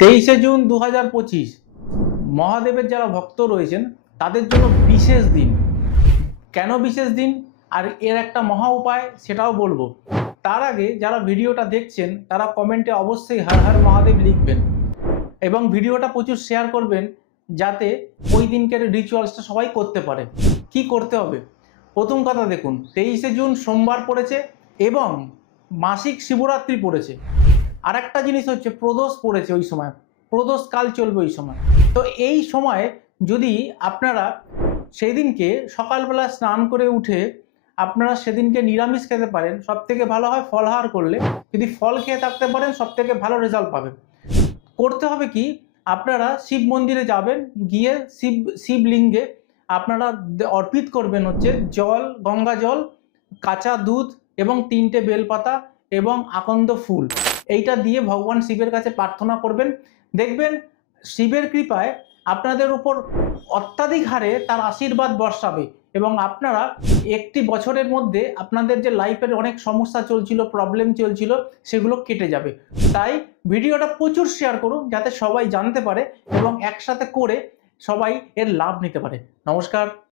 23শে June 2025 মহাদেবের যারা ভক্ত রয়েছেন তাদের জন্য বিশেষ দিন। কেন বিশেষ দিন আর এর একটা মহা উপায় সেটাও বলবো। তার আগে যারা ভিডিওটা দেখছেন তারা কমেন্টে অবশ্যই হর হর মহাদেব লিখবেন এবং ভিডিওটা প্রচুর শেয়ার করবেন যাতে ওই দিনকের রিচুয়ালসটা সবাই করতে পারে। কি করতে হবে? প্রথম কথা দেখুন, 23শে জুন সোমবার পড়েছে এবং মাসিক শিবরাত্রি পড়েছে। আর একটা জিনিস হচ্ছে প্রদোষ পড়েছে ওই সময়, প্রদোষ কাল চলবে ওই সময়। তো এই সময় যদি আপনারা সেই দিনকে সকালবেলা স্নান করে উঠে আপনারা সেদিনকে নিরামিষ খেতে পারেন, সব থেকে ভালো হয় ফলাহার করলে। যদি ফল খেয়ে থাকতে পারেন সব থেকে ভালো রেজাল্ট পাবেন। করতে হবে কি, আপনারা শিব মন্দিরে যাবেন, গিয়ে শিবলিঙ্গে আপনারা অর্পিত করবেন হচ্ছে জল, গঙ্গা জল, কাঁচা দুধ এবং 3টে বেলপাতা এবং আকন্দ ফুল। এইটা দিয়ে ভগবান শিবের কাছে প্রার্থনা করবেন। দেখবেন শিবের কৃপায় আপনাদের উপর অত্যাধিক হারে তার আশীর্বাদ বর্ষাবে এবং আপনারা একটি বছরের মধ্যে আপনাদের যে লাইফের অনেক সমস্যা চলছিল, প্রবলেম চলছিল, সেগুলো কেটে যাবে। তাই ভিডিওটা প্রচুর শেয়ার করুন যাতে সবাই জানতে পারে এবং একসাথে করে সবাই এর লাভ নিতে পারে। নমস্কার।